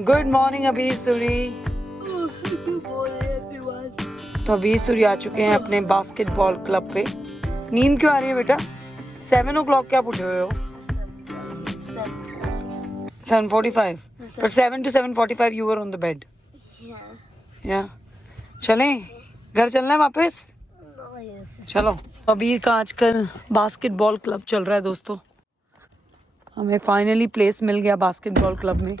Good morning अबीर सूरी। तो अबीर सूरी आ चुके हैं अपने बास्केटबॉल क्लब पे। नींद क्यों आ रही है बेटा? 7 o'clock क्या उठे हुए हो? 7:45 पर 7 to 7:45 you were on the bed. Yeah. चलें घर चलना है वापस? चलो। अबीर का आजकल बास्केटबॉल क्लब चल रहा है दोस्तों। हमें फाइनली प्लेस मिल गया बास्केटबॉल क्लब में।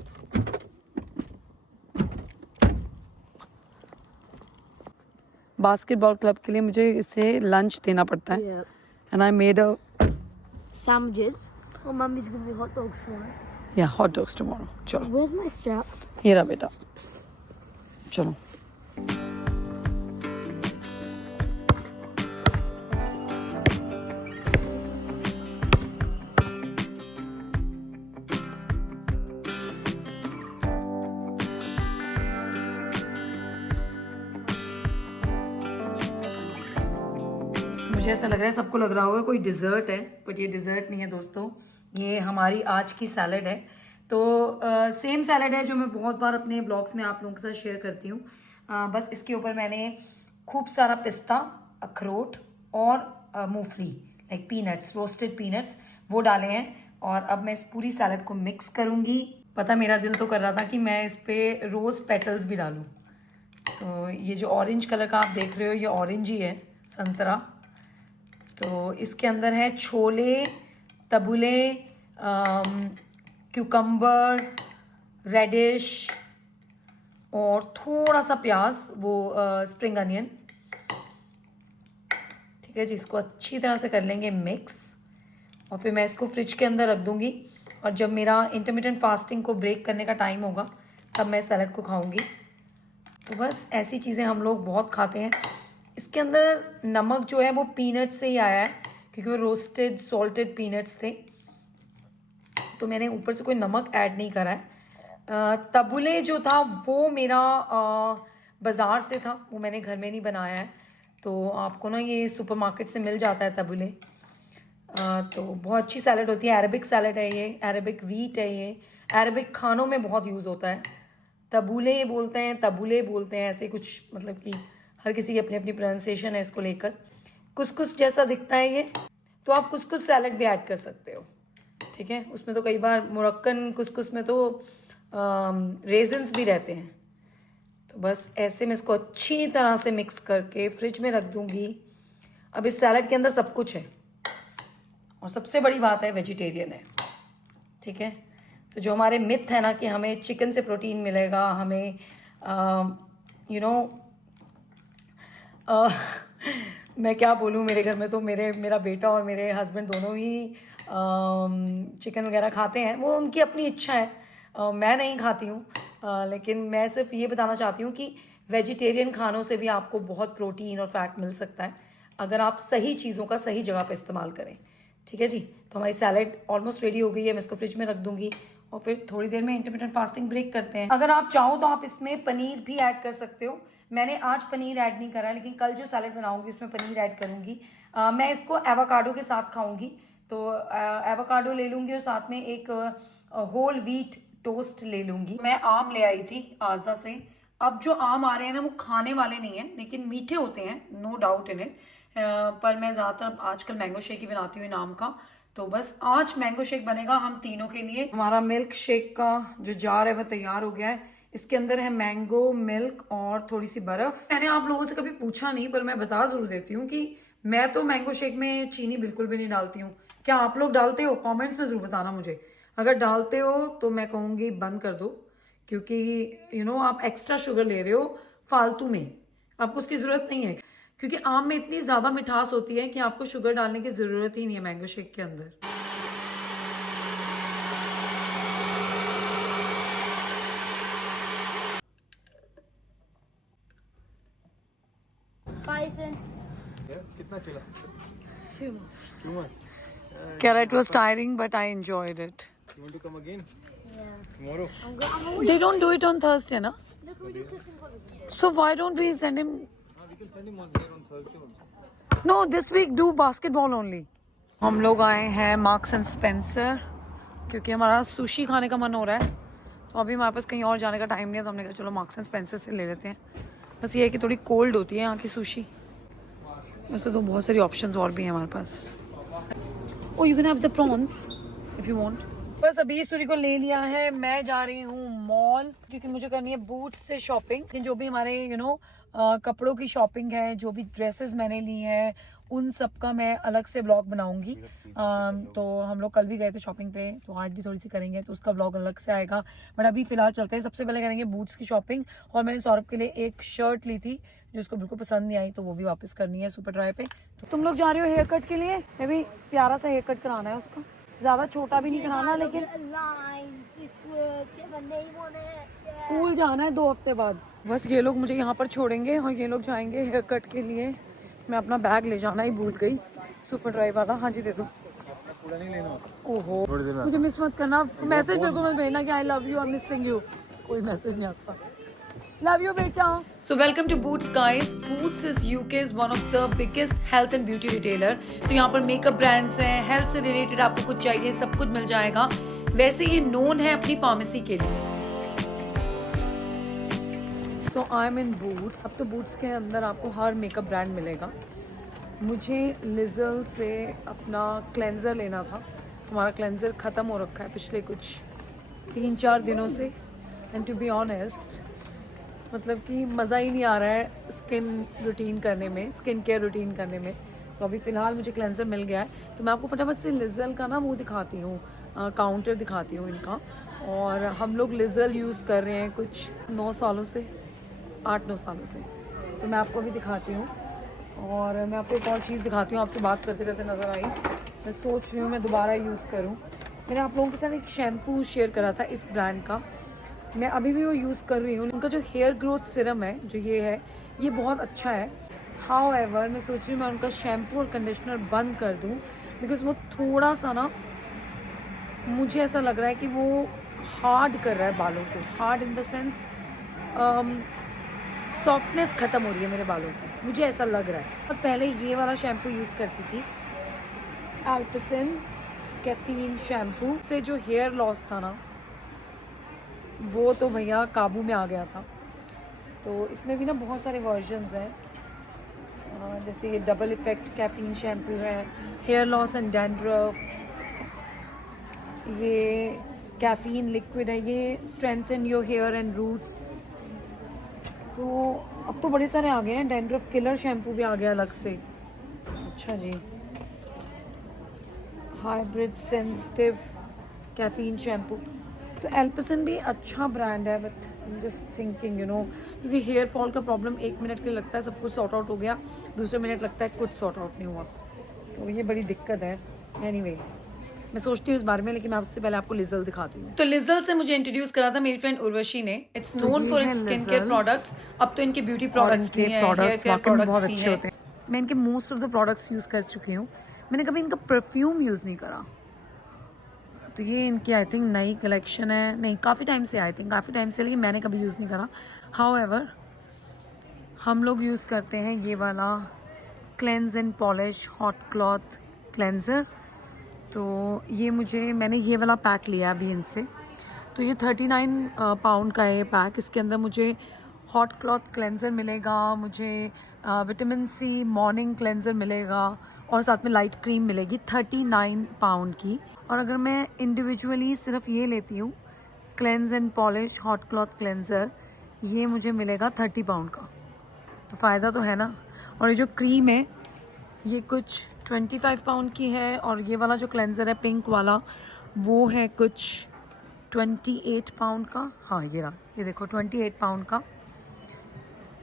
बास्केटबॉल क्लब के लिए मुझे इसे लंच देना पड़ता है। And I made a sandwiches. Oh, mommy's gonna be hot dogs tomorrow. या हॉट डॉग्स टुमारो। चलो Where's my strap? ये रहा बेटा। चलो मुझे ऐसा लग रहा है सबको लग रहा होगा कोई डिज़र्ट है, बट ये डिज़र्ट नहीं है दोस्तों। ये हमारी आज की सैलड है। तो सेम सैलड है जो मैं बहुत बार अपने ब्लॉग्स में आप लोगों के साथ शेयर करती हूँ। बस इसके ऊपर मैंने खूब सारा पिस्ता, अखरोट और मूंगफली लाइक पीनट्स, रोस्टेड पीनट्स वो डाले हैं। और अब मैं इस पूरी सैलड को मिक्स करूँगी। पता मेरा दिल तो कर रहा था कि मैं इस पर रोज़ पेटल्स भी डालूँ। तो ये जो ऑरेंज कलर का आप देख रहे हो ये ऑरेंज ही है, संतरा। तो इसके अंदर है छोले, तबुले, क्यूकम्बर, रेडिश और थोड़ा सा प्याज, वो स्प्रिंग अनियन। ठीक है जी, इसको अच्छी तरह से कर लेंगे मिक्स और फिर मैं इसको फ्रिज के अंदर रख दूंगी। और जब मेरा इंटरमिटेंट फास्टिंग को ब्रेक करने का टाइम होगा तब मैं सैलड को खाऊंगी। तो बस ऐसी चीज़ें हम लोग बहुत खाते हैं। इसके अंदर नमक जो है वो पीनट से ही आया है क्योंकि वो रोस्टेड सॉल्टेड पीनट्स थे, तो मैंने ऊपर से कोई नमक ऐड नहीं करा है। तबुले जो था वो मेरा बाज़ार से था, वो मैंने घर में नहीं बनाया है। तो आपको ना ये सुपरमार्केट से मिल जाता है तबुले। तो बहुत अच्छी सैलड होती है। अरबिक सैलड है ये, अरबिक वीट है ये। अरबिक खानों में बहुत यूज़ होता है। तबुले बोलते हैं, तबुले बोलते हैं, ऐसे कुछ, मतलब कि हर किसी की अपनी अपनी प्रोनाउंसिएशन है इसको लेकर। कुसकुस जैसा दिखता है ये, तो आप कुसकुस सैलड भी ऐड कर सकते हो। ठीक है, उसमें तो कई बार मुरक्कन कुसकुस में तो रेजन्स भी रहते हैं। तो बस ऐसे मैं इसको अच्छी तरह से मिक्स करके फ्रिज में रख दूंगी। अब इस सैलड के अंदर सब कुछ है और सबसे बड़ी बात है वेजिटेरियन है। ठीक है, तो जो हमारे मिथ है ना कि हमें चिकन से प्रोटीन मिलेगा, हमें मैं क्या बोलूँ, मेरे घर में तो मेरा बेटा और मेरे हस्बैंड दोनों ही चिकन वगैरह खाते हैं। वो उनकी अपनी इच्छा है, मैं नहीं खाती हूँ। लेकिन मैं सिर्फ ये बताना चाहती हूँ कि वेजिटेरियन खानों से भी आपको बहुत प्रोटीन और फैट मिल सकता है अगर आप सही चीज़ों का सही जगह पर इस्तेमाल करें। ठीक है जी, तो हमारी सैलड ऑलमोस्ट रेडी हो गई है। मैं इसको फ्रिज में रख दूंगी और फिर थोड़ी देर में इंटरमिटेंट फास्टिंग ब्रेक करते हैं। अगर आप चाहो तो आप इसमें पनीर भी ऐड कर सकते हो। मैंने आज पनीर ऐड नहीं करा, लेकिन कल जो सैलड बनाऊंगी उसमें पनीर ऐड करूंगी। मैं इसको एवोकाडो के साथ खाऊंगी। तो एवोकाडो ले लूंगी और साथ में एक होल व्हीट टोस्ट ले लूंगी। मैं आम ले आई थी आजदा से। अब जो आम आ रहे हैं ना वो खाने वाले नहीं हैं, लेकिन मीठे होते हैं, नो डाउट इन इट। पर मैं ज़्यादातर आजकल मैंगो शेक ही बनाती हूँ इन आम का। तो बस आज मैंगो शेक बनेगा हम तीनों के लिए। हमारा मिल्क शेक का जो जार है वो तैयार हो गया है। इसके अंदर है मैंगो, मिल्क और थोड़ी सी बर्फ। मैंने आप लोगों से कभी पूछा नहीं, पर मैं बता जरूर देती हूँ कि मैं तो मैंगो शेक में चीनी बिल्कुल भी नहीं डालती हूँ। क्या आप लोग डालते हो? कमेंट्स में जरूर बताना मुझे। अगर डालते हो तो मैं कहूँगी बंद कर दो, क्योंकि आप एक्स्ट्रा शुगर ले रहे हो फालतू में, आपको उसकी ज़रूरत नहीं है। क्योंकि आम में इतनी ज़्यादा मिठास होती है कि आपको शुगर डालने की ज़रूरत ही नहीं है मैंगो शेक के अंदर। Python. Yeah, कितना चला? It's too much. Too much. Kara, it was tiring, but I enjoyed it. You want to come again Yeah. tomorrow? I'm already. They don't do it on Thursday, na? Look, we're discussing holidays. So why don't we send him? We can send him on here on Thursday also. No, this week do basketball only. हम लोग आए हैं marks and Spencer क्योंकि हमारा sushi खाने का मन हो रहा है। तो अभी हमारे पास कहीं और जाने का टाइम नहीं है, तो हमने कहा चलो मार्क्स एंड स्पेंसर से ले लेते हैं। बस ये है कि थोड़ी कोल्ड होती है यहाँ की सुशी, वैसे तो बहुत सारी ऑप्शंस और भी हैं हमारे पास। Oh you can have the prawns if you want. बस अभी सूरी को ले लिया है, मैं जा रही हूँ मॉल, क्योंकि मुझे करनी है बूट्स से शॉपिंग। जो भी हमारे कपड़ों की शॉपिंग है, जो भी ड्रेसेस मैंने ली है, उन सब का मैं अलग से ब्लॉग बनाऊंगी। तो हम लोग कल भी गए थे शॉपिंग पे, तो आज भी थोड़ी सी करेंगे, तो उसका ब्लॉग अलग से आएगा। बट अभी फिलहाल चलते हैं, सबसे पहले करेंगे बूट्स की शॉपिंग। और मैंने सौरभ के लिए एक शर्ट ली थी जो उसको बिल्कुल पसंद नहीं आई, तो वो भी वापस करनी है सुपर ड्राई पे। तो तुम लोग जा रहे हो हेयर कट के लिए? मैं भी प्यारा सा हेयर कट कराना है उसको, ज्यादा छोटा भी नहीं कराना, लेकिन स्कूल जाना है 2 हफ्ते बाद। बस ये लोग मुझे यहाँ पर छोड़ेंगे और ये लोग जाएंगे हेयर कट के लिए। मैं अपना बैग ले जाना ही भूल गई, सुपर ड्राई वाला। हाँ जी दे दो। ओहो मुझे मिस मत करना, मैसेज बिल्कुल मत भेजना कि I love you, I am missing you, कोई मैसेज नहीं आता। लव यू बेटा। So welcome to Boots guys. Boots is UK's one of the biggest health and beauty retailer. तो यहाँ पर मेकअप ब्रांड्स हैं, हेल्थ से रिलेटेड आपको कुछ चाहिए सब कुछ मिल जाएगा। वैसे ये नोन है अपनी फार्मेसी के लिए। सो आई एम इन बूट्स। अब तो बूट्स के अंदर आपको हर मेकअप ब्रांड मिलेगा। मुझे लिजल से अपना क्लेंजर लेना था, हमारा क्लेंजर ख़त्म हो रखा है पिछले कुछ 3-4 दिनों से। एंड टू बी ऑनेस्ट मतलब कि मज़ा ही नहीं आ रहा है स्किन रूटीन करने में, स्किन केयर रूटीन करने में। तो अभी फ़िलहाल मुझे क्लेंजर मिल गया है, तो मैं आपको फटाफट से लिजल का ना वो दिखाती हूँ, काउंटर दिखाती हूँ इनका। और हम लोग लिजल यूज़ कर रहे हैं कुछ 9 सालों से, 8-9 सालों से, तो मैं आपको भी दिखाती हूँ। और मैं आपको एक और चीज़ दिखाती हूँ, आपसे बात करते करते नज़र आई, मैं सोच रही हूँ मैं दोबारा यूज़ करूँ। मैंने आप लोगों के साथ एक शैम्पू शेयर करा था इस ब्रांड का, मैं अभी भी वो यूज़ कर रही हूँ। उनका जो हेयर ग्रोथ सिरम है जो ये है, ये बहुत अच्छा है। हाउएवर मैं सोच रही हूँ मैं उनका शैम्पू और कंडीशनर बंद कर दूँ, बिकॉज़ वो थोड़ा सा ना मुझे ऐसा लग रहा है कि वो हार्ड कर रहा है बालों को। Hard in the sense softness ख़त्म हो रही है मेरे बालों की, मुझे ऐसा लग रहा है। और पहले ये वाला शैम्पू यूज़ करती थी, एल्पिसिन कैफीन शैम्पू से जो हेयर लॉस था ना, वो तो भैया काबू में आ गया था। तो इसमें भी ना बहुत सारे वर्जन्स हैं, जैसे ये डबल इफ़ेक्ट कैफीन शैम्पू है, हेयर लॉस एंड डैंड्रफ, ये कैफीन लिक्विड है, ये strengthen your hair and roots. तो अब तो बड़े सारे आ गए हैं, डैंड्रफ किलर शैम्पू भी आ गया अलग से। अच्छा जी, हाइब्रिड सेंसिटिव कैफीन शैम्पू। तो एल्पिसन भी अच्छा ब्रांड है, but I am just thinking क्योंकि हेयर फॉल का प्रॉब्लम 1 मिनट के लिए लगता है सब कुछ सॉर्ट आउट हो गया, दूसरे मिनट लगता है कुछ सॉर्ट आउट नहीं हुआ, तो ये बड़ी दिक्कत है। एनीवे मैं सोचती हूँ इस बारे में, लेकिन मैं आपसे पहले आपको लिजल दिखाती हूँ। तो लिजल से मुझे इंट्रोड्यूस करा था मेरी फ्रेंड उर्वशी ने। It's known for its skin care products, अब तो इनके ब्यूटी प्रोडक्ट्स भी हैं, हेयर केयर प्रोडक्ट्स भी हैं। मैं इनके most of the products use कर चुकी हूँ, मैंने कभी इनका परफ्यूम यूज़ नहीं करा। तो ये इनकी आई थिंक नई कलेक्शन है, नहीं काफ़ी टाइम से, आई थिंक काफ़ी टाइम से, लेकिन मैंने कभी यूज़ नहीं करा। हाउएवर हम लोग यूज़ करते हैं ये वाला cleanse and polish hot cloth cleanser. तो ये मैंने ये वाला पैक लिया अभी इनसे, तो ये 39 पाउंड का है ये पैक। इसके अंदर मुझे हॉट क्लॉथ क्लेंजर मिलेगा, मुझे विटामिन सी मॉर्निंग क्लेंजर मिलेगा, और साथ में लाइट क्रीम मिलेगी 39 पाउंड की। और अगर मैं इंडिविजुअली सिर्फ ये लेती हूँ cleanse and polish hot cloth cleanser, ये मुझे मिलेगा 30 पाउंड का, तो फ़ायदा तो है ना। और ये जो क्रीम है ये कुछ 25 पाउंड की है, और ये वाला जो क्लेंजर है पिंक वाला वो है कुछ 28 पाउंड का। हाँ ये रहा, ये देखो 28 पाउंड का।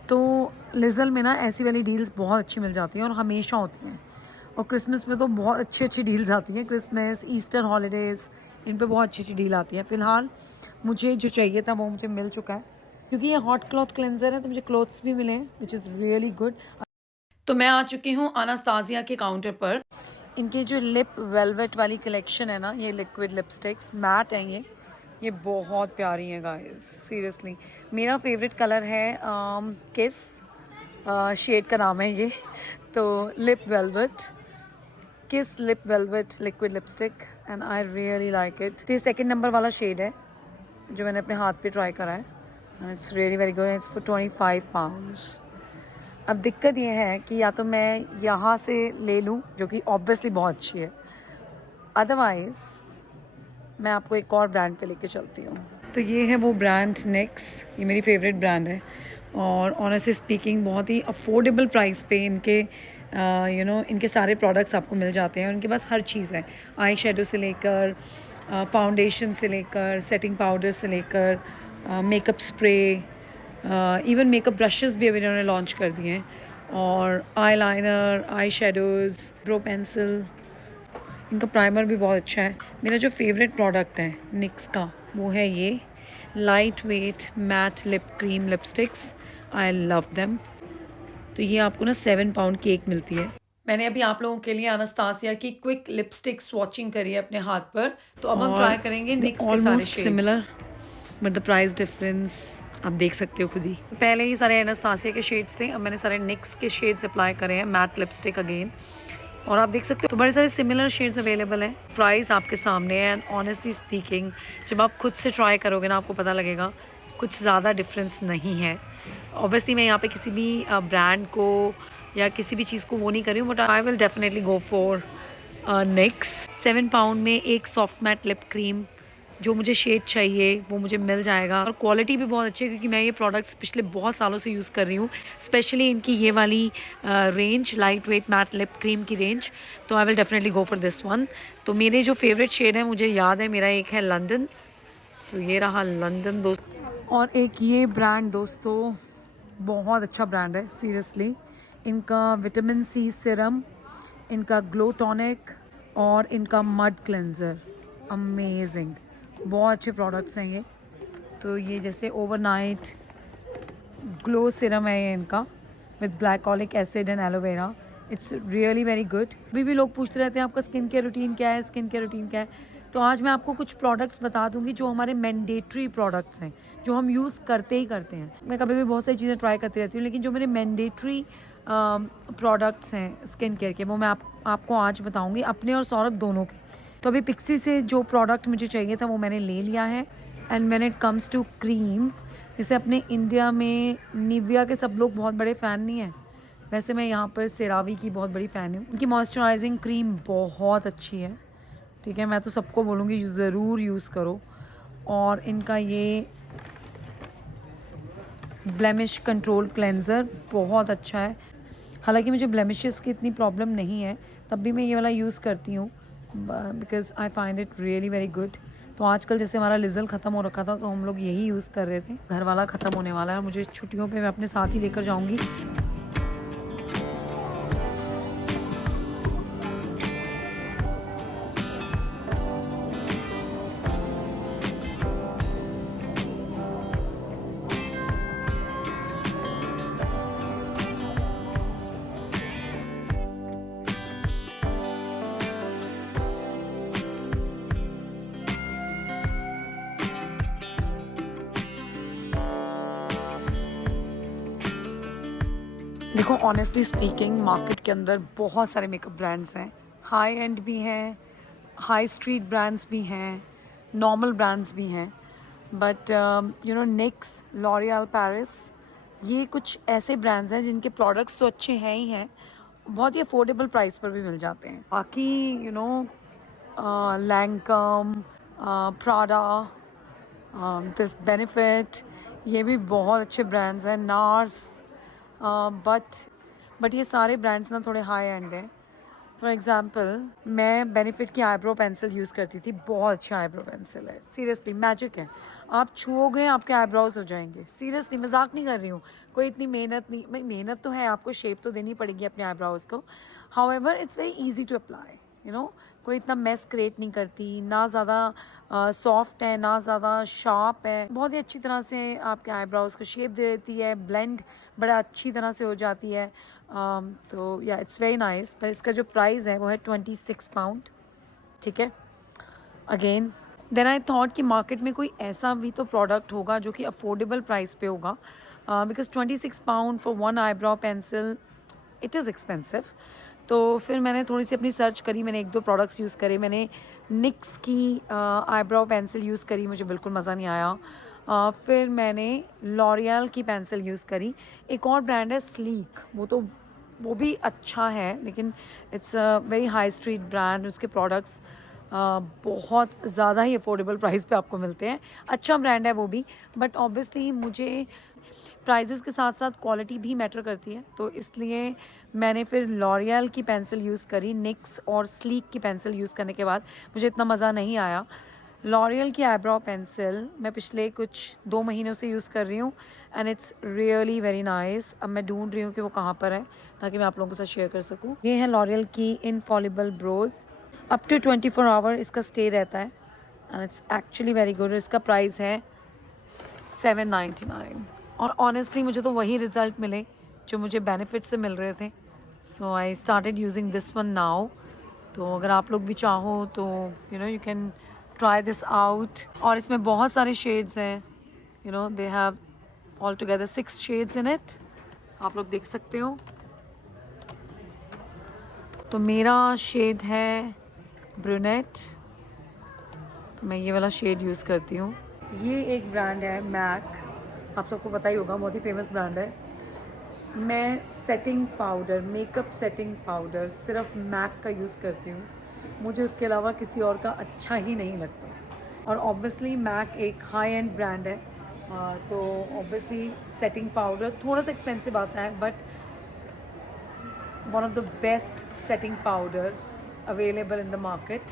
तो लिजल में ना ऐसी वाली डील्स बहुत अच्छी मिल जाती हैं और हमेशा होती हैं, और क्रिसमस में तो बहुत अच्छी अच्छी डील्स आती हैं। क्रिसमस, ईस्टर हॉलीडेज़, इन पे बहुत अच्छी अच्छी डील आती है। फ़िलहाल मुझे जो चाहिए था वो मुझे मिल चुका है, क्योंकि ये हॉट क्लॉथ क्लेंजर है तो मुझे क्लोथ्स भी मिले हैं, विच इज़ रियली गुड। तो मैं आ चुकी हूँ अनास्तासिया के काउंटर पर। इनके जो लिप वेलवेट वाली कलेक्शन है ना, ये लिक्विड लिपस्टिक्स मैट हैं, ये बहुत प्यारी हैं गाइस, सीरियसली। मेरा फेवरेट कलर है किस, शेड का नाम है ये, तो लिप वेलवेट, किस lip velvet liquid lipstick, and I really like it. तो ये 2nd नंबर वाला शेड है, जो मैंने अपने हाथ पे ट्राई करा है, and it's really very good, it's for 25 pounds. अब दिक्कत ये है कि या तो मैं यहाँ से ले लूँ, जो कि ऑब्वियसली बहुत अच्छी है, अदरवाइज़ मैं आपको एक और ब्रांड पे लेके चलती हूँ। तो ये है वो ब्रांड निक्स, ये मेरी फेवरेट ब्रांड है और ऑनेस्टली स्पीकिंग बहुत ही अफोर्डेबल प्राइस पे इनके इनके सारे प्रोडक्ट्स आपको मिल जाते हैं। उनके पास हर चीज़ है, आई शेडो से लेकर फाउंडेशन से लेकर सेटिंग पाउडर से लेकर makeup spray, even makeup brushes भी अभी इन्होंने लॉन्च कर दिए हैं, और eye liner, eye shadows, bro pencil. इनका प्राइमर भी बहुत अच्छा है। मेरा जो फेवरेट प्रोडक्ट है निक्स का वो है ये light weight mat lip cream lipsticks. I love them. तो ये आपको ना 7 पाउंड की एक मिलती है। मैंने अभी आप लोगों के लिए अनास्तासिया की क्विक लिपस्टिक स्वॉचिंग करी है अपने हाथ पर, तो अब हम ट्राई करेंगे निक्स के सारे shades. Similar but the price difference आप देख सकते हो खुद ही। पहले ही सारे अनास्तासिया के शेड्स थे, अब मैंने सारे निक्स के शेड्स अप्लाई करे हैं, मैट लिपस्टिक अगेन, और आप देख सकते हो तो बड़े सारे सिमिलर शेड्स अवेलेबल हैं। प्राइस आपके सामने है, एंड ऑनेस्टली स्पीकिंग जब आप खुद से ट्राई करोगे ना आपको पता लगेगा कुछ ज़्यादा डिफरेंस नहीं है। ऑब्वियसली मैं यहाँ पे किसी भी ब्रांड को या किसी भी चीज़ को वो नहीं कर रही हूँ, but I will definitely go for NYX. 7 pound में एक सॉफ्ट मैट लिप क्रीम जो मुझे शेड चाहिए वो मुझे मिल जाएगा, और क्वालिटी भी बहुत अच्छी है क्योंकि मैं ये प्रोडक्ट्स पिछले बहुत सालों से यूज़ कर रही हूँ, स्पेशली इनकी ये वाली range light weight mat lip cream की रेंज। तो आई will definitely go for this one. तो मेरे जो फेवरेट शेड है मुझे याद है, मेरा एक है लंदन, तो ये रहा लंदन दोस्त, और एक ये ब्रांड दोस्तों बहुत अच्छा ब्रांड है सीरियसली। इनका विटामिन सी सिरम, इनका ग्लो टॉनिक और इनका मड क्लेंजर अमेजिंग, बहुत अच्छे प्रोडक्ट्स हैं ये। तो ये जैसे ओवरनाइट ग्लो सिरम है ये इनका with glycolic acid and aloe vera, it's really very good. अभी भी लोग पूछते रहते हैं आपका स्किन केयर रूटीन क्या है, स्किन केयर रूटीन क्या है। तो आज मैं आपको कुछ प्रोडक्ट्स बता दूंगी जो हमारे मैंडेटरी प्रोडक्ट्स हैं, जो हम यूज़ करते ही करते हैं। मैं कभी भी बहुत सारी चीज़ें ट्राई करती रहती हूँ, लेकिन जो मेरे मैंडेटरी प्रोडक्ट्स हैं स्किन केयर के, वो मैं आपको आज बताऊंगी, अपने और सौरभ दोनों के। तो अभी पिक्सी से जो प्रोडक्ट मुझे चाहिए था वो मैंने ले लिया है। And when it comes to cream, जैसे अपने इंडिया में निविया के सब लोग बहुत बड़े फ़ैन नहीं हैं, वैसे मैं यहाँ पर सेरावी की बहुत बड़ी फ़ैन हूँ। इनकी मॉइस्चराइजिंग क्रीम बहुत अच्छी है, ठीक है, मैं तो सबको बोलूँगी ज़रूर यूज़ करो। और इनका ये ब्लेमिश कंट्रोल क्लेंज़र बहुत अच्छा है। हालांकि मुझे ब्लेमिशेस की इतनी प्रॉब्लम नहीं है, तब भी मैं ये वाला यूज़ करती हूँ because I find it really very good. तो आजकल जैसे हमारा लिजल ख़त्म हो रखा था तो हम लोग यही यूज़ कर रहे थे। घर वाला ख़त्म होने वाला है और मुझे छुट्टियों पे मैं अपने साथ ही लेकर जाऊँगी। देखो ऑनेस्टली स्पीकिंग मार्केट के अंदर बहुत सारे मेकअप ब्रांड्स हैं, हाई एंड भी हैं, हाई स्ट्रीट ब्रांड्स भी हैं, नॉर्मल ब्रांड्स भी हैं, बट निक्स, लॉरियल पेरिस, ये कुछ ऐसे ब्रांड्स हैं जिनके प्रोडक्ट्स तो अच्छे हैं ही हैं, बहुत ही अफोर्डेबल प्राइस पर भी मिल जाते हैं। बाकी लैंकम, प्राडा, दिस बेनिफिट, ये भी बहुत अच्छे ब्रांड्स हैं, नार्स, बट ये सारे ब्रांड्स ना थोड़े हाई एंड हैं। फॉर एग्ज़ाम्पल मैं बेनिफिट की आईब्रो पेंसिल यूज़ करती थी, बहुत अच्छा आईब्रो पेंसिल है, सीरियसली मैजिक है, आप छुओगे आपके आईब्रोज हो जाएंगे, सीरियसली मजाक नहीं कर रही हूँ। कोई इतनी मेहनत नहीं, मेहनत तो है, आपको शेप तो देनी पड़ेगी अपने आईब्रोज को, however it's very easy to apply, कोई इतना मेस क्रिएट नहीं करती, ना ज़्यादा सॉफ्ट है ना ज़्यादा शार्प है, बहुत ही अच्छी तरह से आपके आईब्रोज को शेप दे देती है, ब्लेंड बड़ा अच्छी तरह से हो जाती है। तो या इट्स वेरी नाइस। पर इसका जो प्राइस है वो है 26 पाउंड, ठीक है। अगेन देन आई थॉट कि मार्केट में कोई ऐसा भी तो प्रोडक्ट होगा जो कि अफोर्डेबल प्राइस पे होगा, because 26 pound for one eyebrow pencil it is expensive. तो फिर मैंने थोड़ी सी अपनी सर्च करी, मैंने 1-2 प्रोडक्ट्स यूज़ करे। मैंने निक्स की आईब्रो पेंसिल यूज़ करी, मुझे बिल्कुल मज़ा नहीं आया। फिर मैंने लॉरियल की पेंसिल यूज़ करी। एक और ब्रांड है स्लीक, वो भी अच्छा है, लेकिन it's a very high street brand. उसके प्रोडक्ट्स बहुत ज़्यादा ही अफोर्डेबल प्राइस पे आपको मिलते हैं। अच्छा ब्रांड है वो भी, बट ऑब्वियसली मुझे प्राइजेस के साथ साथ क्वालिटी भी मैटर करती है, तो इसलिए मैंने फिर लॉरियल की पेंसिल यूज़ करी। निक्स और स्लीक की पेंसिल यूज़ करने के बाद मुझे इतना मज़ा नहीं आया। लॉरियल की आईब्रो पेंसिल मैं पिछले कुछ 2 महीनों से यूज़ कर रही हूँ and it's really very nice. अब मैं ढूंढ रही हूँ कि वो कहाँ पर है ताकि मैं आप लोगों के साथ शेयर कर सकूँ। ये है लॉरियल की infallible brows, up to 24 hour इसका स्टे रहता है and it's actually very good. इसका प्राइस है 799 और ऑनेस्टली मुझे तो वही रिज़ल्ट मिले जो मुझे बेनिफिट से मिल रहे थे। So I started using this one now. तो अगर आप लोग भी चाहो तो you can try this out. और इसमें बहुत सारे शेड्स हैं, they have all together 6 shades in it, आप लोग देख सकते हो। तो मेरा शेड है ब्रूनेट, तो मैं ये वाला शेड यूज़ करती हूँ। ये एक ब्रांड है मैक, आप सबको पता ही होगा, बहुत ही फेमस ब्रांड है। मैं setting powder, makeup setting powder सिर्फ मैक का यूज़ करती हूँ। मुझे उसके अलावा किसी और का अच्छा ही नहीं लगता। और ऑब्वियसली मैक एक हाई एंड ब्रांड है, तो ऑब्वियसली सेटिंग पाउडर थोड़ा सा एक्सपेंसिव आता है, but one of the best setting powder available in the market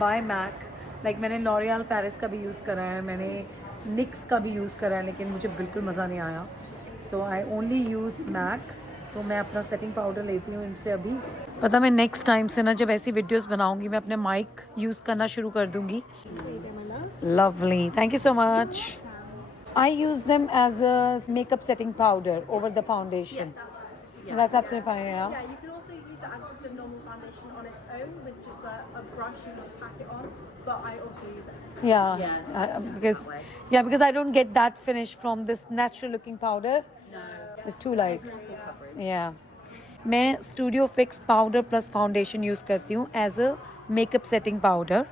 by MAC. Like मैंने लॉरियल पेरिस का भी यूज़ करा है, मैंने निक्स का भी यूज़ करा है, लेकिन मुझे बिल्कुल मज़ा नहीं आया। सो आई ओनली यूज़ मैक। तो मैं अपना सेटिंग पाउडर लेती हूँ इनसे अभी। पता मैं नेक्स्ट टाइम से ना जब ऐसी वीडियोस बनाऊंगी मैं अपने माइक यूज़ करना शुरू कर दूंगी। Lovely, thank you so much. I use them as a makeup setting powder over the foundation. That's absolutely fine, yeah. Yeah, you can also use it as just a normal foundation on its own with just a brush you just pack it on. But I also use it as a setting. Yeah, because I don't get that finish from this natural looking powder. No, It's too light. no full coverage. Yeah. मैं studio fix powder plus foundation use करती हूँ as a makeup setting powder,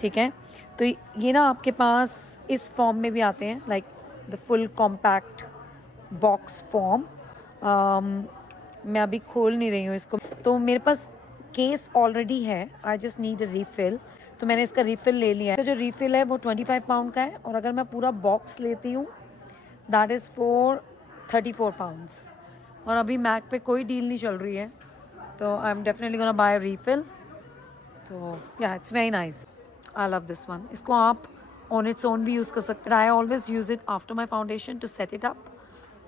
ठीक है। तो ये ना आपके पास इस फॉर्म में भी आते हैं, like the full compact box form. मैं अभी खोल नहीं रही हूँ इसको, तो मेरे पास केस ऑलरेडी है, I just need a refill. तो मैंने इसका रीफिल ले लिया है। तो जो रीफिल है वो 25 पाउंड का है, और अगर मैं पूरा बॉक्स लेती हूँ दैट इज़ फॉर 34 पाउंड्स। और अभी मैक पे कोई डील नहीं चल रही है, तो I am definitely gonna buy refill. तो yeah it's very nice, I love this one. इसको आप ऑन इट्स ओन भी यूज़ कर सकते हैं। I always use it after my foundation to set it up.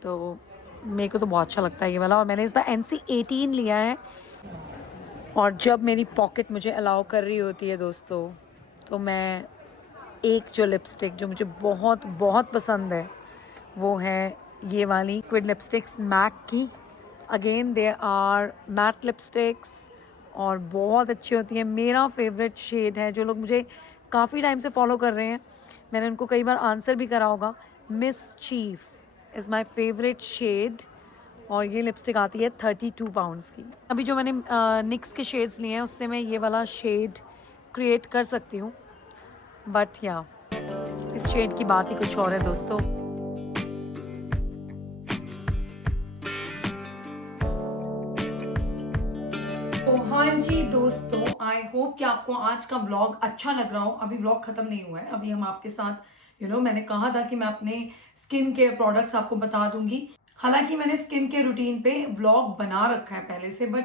तो मेरे को तो बहुत अच्छा लगता है ये वाला, और मैंने इस बार NC18 लिया है। और जब मेरी पॉकेट मुझे अलाउ कर रही होती है दोस्तों, तो मैं एक जो लिपस्टिक जो मुझे बहुत बहुत पसंद है वो है ये वाली लिक्विड लिपस्टिक्स मैक की। Again they are matte lipsticks और बहुत अच्छी होती हैं। मेरा फेवरेट शेड है, जो लोग मुझे काफ़ी टाइम से फॉलो कर रहे हैं, मैंने उनको कई बार आंसर भी करा होगा, mischief is my favourite shade. और ये लिपस्टिक आती है 32 पाउंड्स की। अभी जो मैंने निक्स के शेड्स लिए हैं उससे मैं ये वाला शेड क्रिएट कर सकती हूँ, बट या इस शेड की बात ही कुछ और है दोस्तों। तो हाँ जी दोस्तों, आई होप कि आपको आज का व्लॉग अच्छा लग रहा हो। अभी व्लॉग खत्म नहीं हुआ है, अभी हम आपके साथ मैंने कहा था कि मैं अपने स्किन केयर प्रोडक्ट्स आपको बता दूंगी। हालांकि मैंने स्किन केयर रूटीन पे व्लॉग बना रखा है पहले से, बट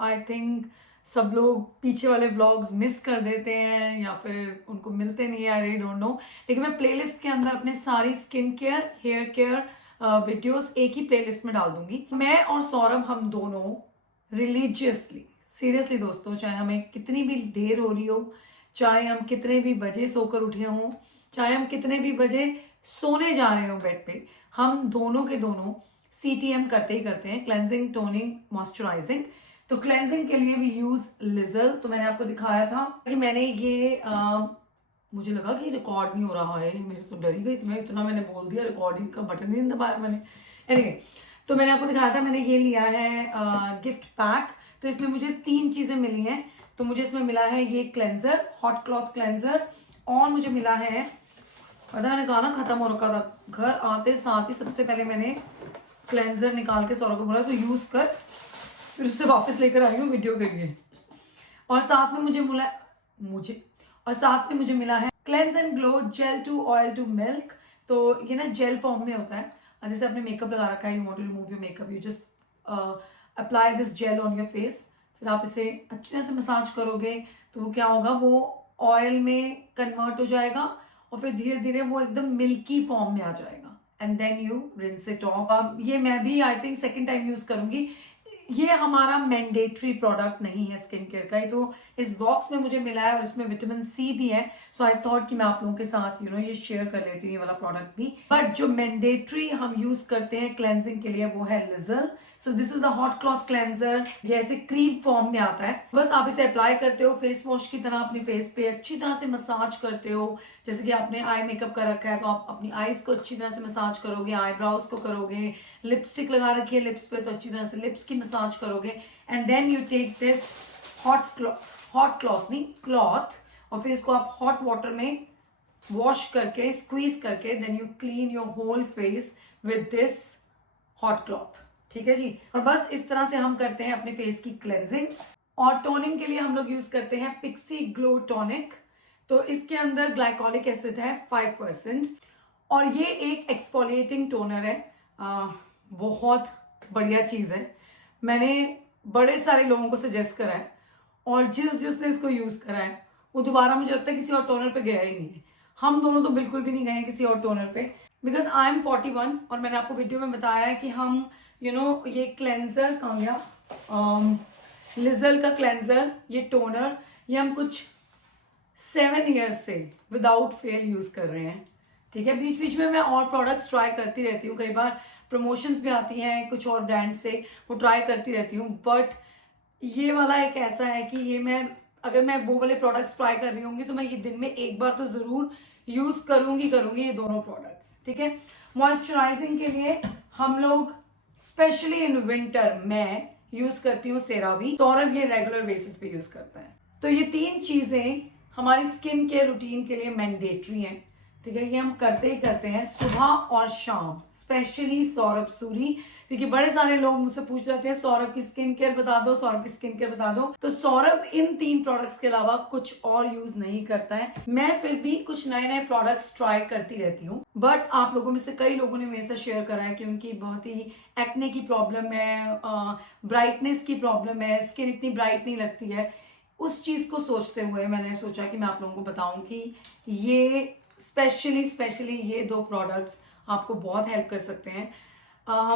आई थिंक सब लोग पीछे वाले व्लॉग्स मिस कर देते हैं या फिर उनको मिलते नहीं है, आई रियली डोंट नो। लेकिन मैं प्लेलिस्ट के अंदर अपने सारी skin care, hair care videos एक ही प्लेलिस्ट में डाल दूंगी। मैं और सौरभ हम दोनों रिलीजियसली, सीरियसली दोस्तों, चाहे हमें कितनी भी देर हो रही हो, चाहे हम कितने भी बजे सोकर उठे हों, चाहे हम कितने भी बजे सोने जा रहे हो बेड पे, हम दोनों के दोनों CTM करते ही करते हैं, क्लेंजिंग, टोनिंग, मॉइस्चराइजिंग। तो क्लेंजिंग के लिए वी यूज लिजल। तो मैंने आपको दिखाया था कि मैंने ये मुझे लगा कि रिकॉर्ड नहीं हो रहा है, मेरे तो डर ही गई, मैंने बोल दिया, रिकॉर्डिंग का बटन नहीं दबाया मैंने। एनीवे, तो मैंने आपको दिखाया था, मैंने ये लिया है गिफ्ट पैक। तो इसमें मुझे 3 चीज़ें मिली हैं। तो मुझे इसमें मिला है ये क्लेंजर, हॉट क्लॉथ क्लेंजर, और मुझे मिला है, पता मैंने कहा ना खत्म हो रखा था, घर आते साथ ही सबसे पहले मैंने क्लेंजर निकाल के सौरभ को बोला तो यूज़ कर, फिर उससे वापस लेकर आई हूँ वीडियो के लिए। और साथ में मुझे मिला है cleanse and glow gel to oil to milk. तो ये ना जेल फॉर्म में होता है, जैसे आपने मेकअप लगा रखा है, you want to remove your makeup, you just apply this gel on your face, फिर आप इसे अच्छी तरह से मसाज करोगे तो वो क्या होगा, वो ऑयल में कन्वर्ट हो जाएगा और फिर धीरे धीरे वो एकदम मिल्की फॉर्म में आ जाएगा, and then you rinse it off. ये मैं भी I think second time use करूंगी। ये हमारा मैंडेटरी प्रोडक्ट नहीं है स्किन केयर का, तो इस बॉक्स में मुझे मिला है और इसमें विटामिन सी भी है, सो आई थॉट कि मैं आप लोगों के साथ ये शेयर कर लेती हूँ ये वाला प्रोडक्ट भी। बट जो मैंडेटरी हम यूज करते हैं क्लेंजिंग के लिए वो है लिजल। So this is the hot cloth cleanser. ये ऐसे क्रीम फॉर्म में आता है, बस आप इसे अप्लाई करते हो फेस वॉश की तरह अपने फेस पे, अच्छी तरह से मसाज करते हो। जैसे कि आपने आई मेकअप कर रखा है तो आप अपनी आईज को अच्छी तरह से मसाज करोगे, आईब्राउज को करोगे, लिपस्टिक लगा रखी है लिप्स पे तो अच्छी तरह से लिप्स की मसाज करोगे, and then you take this hot cloth नहीं क्लॉथ, और फिर इसको आप हॉट वाटर में वॉश करके स्क्वीज करके then you clean your whole face with this hot cloth. ठीक है जी। और बस इस तरह से हम करते हैं अपने फेस की क्लेंजिंग। और टोनिंग के लिए हम लोग यूज करते हैं पिक्सी ग्लो टॉनिक। तो इसके अंदर ग्लाइकोलिक एसिड है 5%, और ये एक एक्सफोलिएटिंग टोनर है। बहुत बढ़िया चीज है, मैंने बड़े सारे लोगों को सजेस्ट करा है, और जिसने इसको यूज करा है वो दोबारा मुझे लगता है किसी और टोनर पे गया ही नहीं है। हम दोनों तो बिल्कुल भी नहीं गए हैं किसी और टोनर पे, बिकॉज आई एम 41, और मैंने आपको वीडियो में बताया है कि हम ये क्लेंजर कहाँ गया, लिजल का क्लेंजर, ये टोनर, ये हम कुछ 7 ईयर्स से विदाउट फेल यूज कर रहे हैं। ठीक है, बीच बीच में मैं और प्रोडक्ट्स ट्राई करती रहती हूँ, कई बार प्रमोशंस भी आती हैं कुछ और ब्रांड से, वो ट्राई करती रहती हूँ। बट ये वाला एक ऐसा है कि ये अगर मैं वो वाले प्रोडक्ट्स ट्राई कर रही होंगी तो मैं ये दिन में एक बार तो जरूर यूज करूंगी ये दोनों प्रोडक्ट्स। ठीक है, मॉइस्चराइजिंग के लिए हम लोग स्पेशली इन विंटर मैं यूज करती हूँ सेरावी, सौरभ ये रेगुलर बेसिस पे यूज करता है। तो ये 3 चीजें हमारी स्किन केयर रूटीन के लिए मैंडेटरी हैं। ठीक है, ये हम करते ही करते हैं सुबह और शाम, स्पेशली सौरभ सूरी, क्योंकि बड़े सारे लोग मुझसे पूछ रहे थे सौरभ की स्किन केयर बता दो, सौरभ की स्किन केयर बता दो। तो सौरभ इन 3 प्रोडक्ट्स के अलावा कुछ और यूज नहीं करता है। मैं फिर भी कुछ नए नए प्रोडक्ट्स ट्राई करती रहती हूँ, बट आप लोगों में से कई लोगों ने मेरे साथ शेयर करा है कि उनकी बहुत ही एक्ने की प्रॉब्लम है, ब्राइटनेस की प्रॉब्लम है, स्किन इतनी ब्राइट नहीं लगती है। उस चीज को सोचते हुए मैंने सोचा कि मैं आप लोगों को बताऊं कि ये स्पेशली ये 2 प्रोडक्ट्स आपको बहुत हेल्प कर सकते हैं।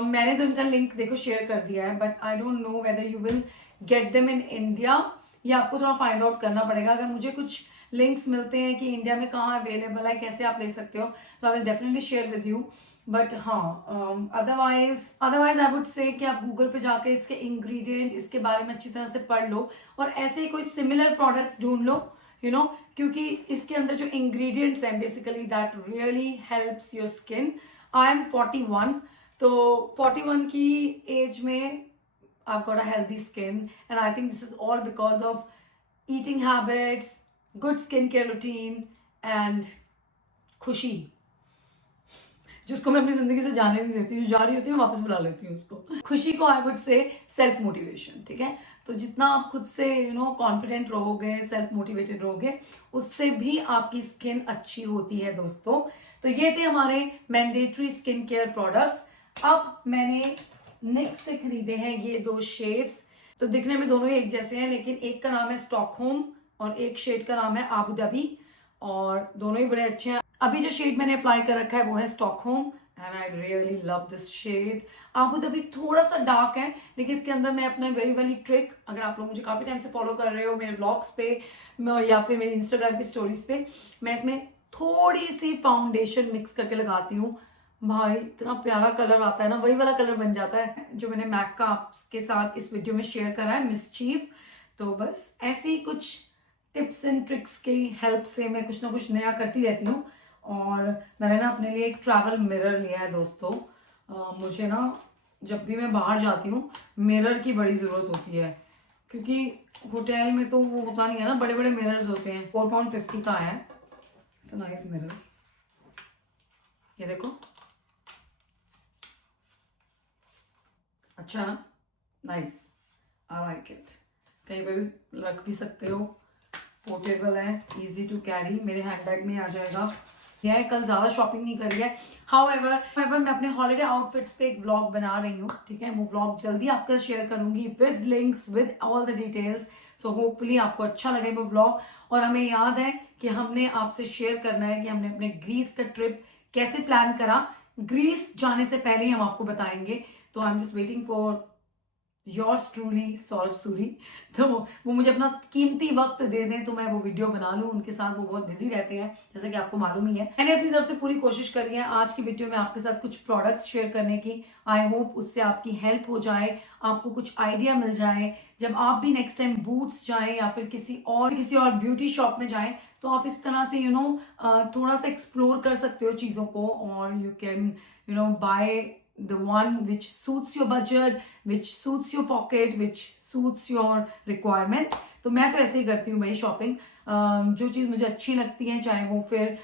मैंने तो इनका लिंक देखो शेयर कर दिया है, but I don't know whether you will get them in India, या आपको थोड़ा फाइंड आउट करना पड़ेगा। अगर मुझे कुछ लिंक्स मिलते हैं कि इंडिया में कहाँ अवेलेबल है, कैसे आप ले सकते हो, तो आई will definitely share with you. But हाँ, अदरवाइज आई वुड से कि आप गूगल पे जाके इसके इंग्रेडिएंट, इसके बारे में अच्छी तरह से पढ़ लो, और ऐसे ही कोई सिमिलर प्रोडक्ट्स ढूंढ लो, क्योंकि इसके अंदर जो इंग्रेडिएंट्स हैं basically that really helps your skin. I am 41, तो 41 की एज में I've got a healthy skin, and I think this is all because of eating habits, good skincare routine, and खुशी, जिसको मैं अपनी जिंदगी से जाने नहीं देती हूँ, जा रही होती हूँ वापस बुला लेती हूँ उसको। खुशी को I would say self motivation. ठीक है, तो जितना आप खुद से कॉन्फिडेंट रहोगे, सेल्फ मोटिवेटेड रहोगे, उससे भी आपकी स्किन अच्छी होती है दोस्तों। तो ये थे हमारे मैंडेटरी स्किन केयर प्रोडक्ट्स। अब मैंने निक से खरीदे हैं ये 2 शेड्स। तो दिखने में दोनों ही एक जैसे हैं, लेकिन एक का नाम है स्टॉकहोम और एक शेड का नाम है आबू धाबी, और दोनों ही बड़े अच्छे हैं। अभी जो शेड मैंने अप्लाई कर रखा है वो है Stockholm, and I really love this shade. Abu Dhabi थोड़ा सा डार्क है, लेकिन इसके अंदर मैं अपना वेरी वाली ट्रिक, अगर आप लोग मुझे काफी टाइम से फॉलो कर रहे हो मेरे ब्लॉग्स पे या फिर मेरे इंस्टाग्राम की स्टोरीज पे, मैं इसमें थोड़ी सी फाउंडेशन मिक्स करके लगाती हूँ। भाई इतना प्यारा कलर आता है ना, वही वाला कलर बन जाता है जो मैंने मैक का आपके साथ इस वीडियो में शेयर करा है, मिसचीफ। तो बस ऐसे ही कुछ टिप्स एंड ट्रिक्स की हेल्प से मैं कुछ ना कुछ नया करती रहती हूँ। और मैंने ना अपने लिए एक ट्रैवल मिरर लिया है दोस्तों। मुझे ना जब भी मैं बाहर जाती हूँ मिरर की बड़ी ज़रूरत होती है, क्योंकि होटल में तो वो होता नहीं है ना, बड़े बड़े मिरर्स होते हैं। £4.50 का है। इट्स अ नाइस मिरर, ये देखो, अच्छा ना, नाइस, आई लाइक इट। कहीं पे भी रख भी सकते हो, पोर्टेबल है, इजी टू कैरी, मेरे हैंडबैग में आ जाएगा। यह कल ज़्यादा शॉपिंग नहीं करी है। हाउएवर मैं अपने हॉलिडे आउटफिट्स पे एक व्लॉग बना रही हूँ, ठीक है। वो व्लॉग जल्दी आपके साथ शेयर करूंगी with links, with all the details. So hopefully आपको अच्छा लगे वो व्लॉग। और हमें याद है कि हमने आपसे शेयर करना है कि हमने अपने ग्रीस का ट्रिप कैसे प्लान करा। ग्रीस जाने से पहले ही हम आपको बताएंगे। तो I am just waiting for yours truly Saurabh Suri, तो वो मुझे अपना कीमती वक्त दे दें तो मैं वो वीडियो बना लूं उनके साथ। वो बहुत बिजी रहते हैं, जैसे कि आपको मालूम ही है। मैंने अपनी तरफ से पूरी कोशिश करी है आज की वीडियो में आपके साथ कुछ प्रोडक्ट्स शेयर करने की। आई होप उससे आपकी हेल्प हो जाए, आपको कुछ आइडिया मिल जाए। जब आप भी नेक्स्ट टाइम बूट्स जाएं या फिर किसी और ब्यूटी शॉप में जाएं, तो आप इस तरह से थोड़ा सा एक्सप्लोर कर सकते हो चीज़ों को, और you can buy the one which suits your budget, which suits your pocket, which suits your requirement। तो मैं तो ऐसे ही करती हूँ भाई शॉपिंग। जो चीज़ मुझे अच्छी लगती है, चाहे वो फिर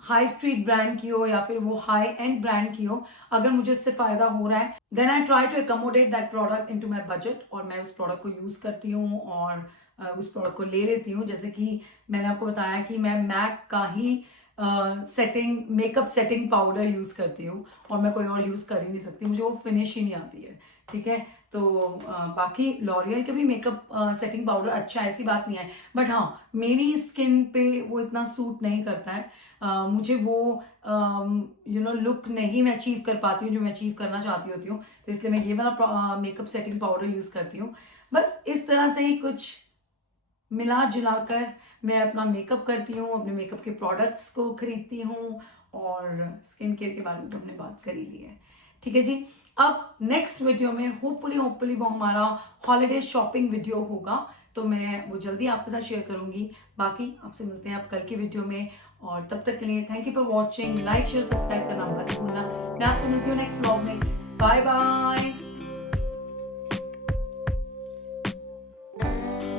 हाई स्ट्रीट ब्रांड की हो या फिर वो हाई एंड ब्रांड की हो, अगर मुझे इससे फायदा हो रहा है then I try to accommodate that product into my budget, और मैं उस प्रोडक्ट को यूज करती हूँ और उस प्रोडक्ट को ले लेती हूँ। जैसे कि मैंने आपको बताया कि मैं मैक का ही मेकअप सेटिंग पाउडर यूज करती हूँ, और मैं कोई और यूज कर ही नहीं सकती, मुझे वो फिनिश ही नहीं आती है, ठीक है। तो बाकी लॉरियल के भी मेकअप सेटिंग पाउडर अच्छा है, ऐसी बात नहीं है, बट हाँ मेरी स्किन पे वो इतना सूट नहीं करता है। मुझे वो लुक नहीं मैं अचीव कर पाती हूँ जो मैं अचीव करना चाहती होती हूँ, तो इसलिए मैं ये वाला मेकअप सेटिंग पाउडर यूज करती हूँ। बस इस तरह से ही कुछ मिला जुलाकर मैं अपना मेकअप करती हूँ, अपने मेकअप के प्रोडक्ट्स को खरीदती हूँ, और स्किन केयर के बारे में तो हमने बात कर ही ली है, ठीक है जी। अब नेक्स्ट वीडियो में होपफुली वो हमारा हॉलिडे शॉपिंग वीडियो होगा, तो मैं वो जल्दी आपके साथ शेयर करूंगी। बाकी आपसे मिलते हैं आप कल की वीडियो में, और तब तक के लिए thank you for watching. Like share subscribe करना मत भूलना। मैं आपसे मिलती हूँ नेक्स्ट व्लॉग में। Bye bye.